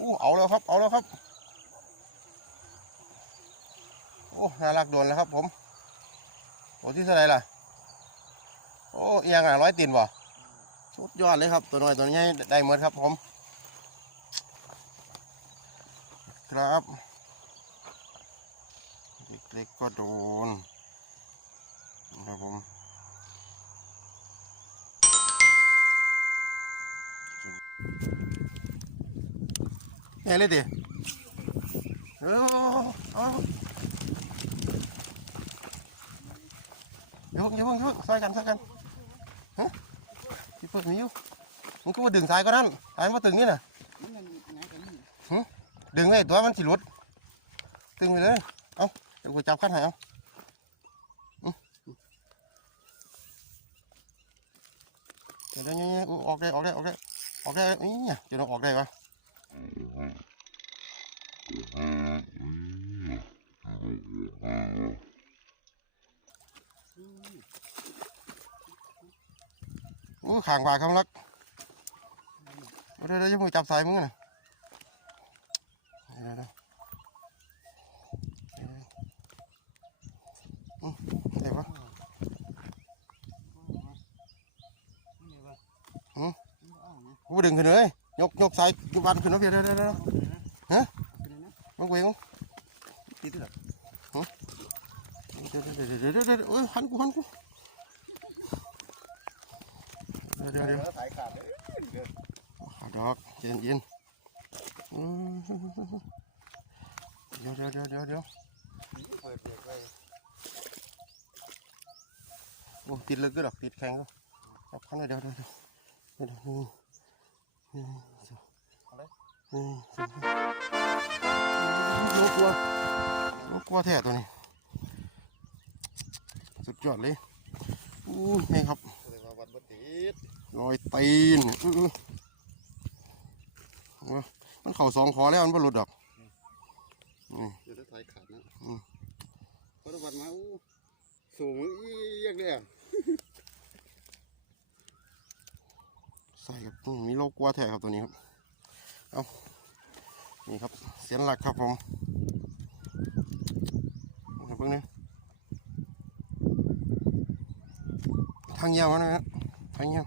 อู้เอาแล้วครับ เอาแล้วครับ โอ้น่ารักโดนแล้วครับ ผมโอ้ที่เท่าไหรล่ะ โอ้เอียงอะร้อยตีนบ่สุดยอดเลยครับ ตัวน้อยตัวนี้ได้หมดครับ ผม ครับเล็กๆก็โดนนะครับผม เฮ้ยเลยดิเออเอาเยวเดี๋ยวเดี๋ยวซอยกันซอยกันฮะที่เปิดมีอยู่มึงก็มาดึงสายก็นั่นสายมาตึงนี่น่ะดึงไว้ตัวมันสิหลุดตึงไปเลยเอาเดี๋ยวกูจับขั้นให้เอาอื้อเดี๋ยวเดี๋ยวออกได้ออกได้ออกได้ออกได้นี่เนี่ยจะต้องออกได้ปะ โอ้ขางปากคำลักเอาเดี๋ยวเดี๋ยวจะมือจับสายมึงนะเดี๋ ยวเดี๋ยวอืมเดี๋ยววะอืมกูไปดึงขึ้นเลยยกยกสายยกวันขึ้นมาเพียเดี๋ยวเดี๋ยวเดี๋ยวฮะมันเวงติดเลยฮะเดี๋ยวเดี๋ยวเดี๋ยวเดี๋ยวเดี๋ยวเอ้ยหันกูหันกูเดี๋ยวเดี๋ยวเดี๋ยวสายขาดเลยขาดอกเย็นเย็นอืมเดี๋ยวเดี๋ยวเดี๋ยวเดี๋ยวเดี๋ยวเปิดเปิดไปโอ้ติดเลยก็ดอกติดแข็งก็จับข้างในเดี๋ยวเดี๋ยวเดี๋ยวเดี๋ยวเดี๋ยวนี่นี่สองนี่สอง กลัวแท้ตัวนี้ สุดยอดเลยอู้นี่ครับเลยว่าวัดบ่ติดรอยตีนอื้ออื้อโอ้ยมันเข่าสองคอแล้วมันบ่หลุดดอกนี่เดี๋ยวสายขาดนะอืมเพราะวัดมาอู้สูงอีเรียกเลยอะใส่กับอืมมีโลกลัวแท้ครับตัวนี้ครับ เอานี่ครับ เสียนหลักครับผมนี่ เพิ่งนี้ทางเยี่ยวนะฮะทางเยี่ยว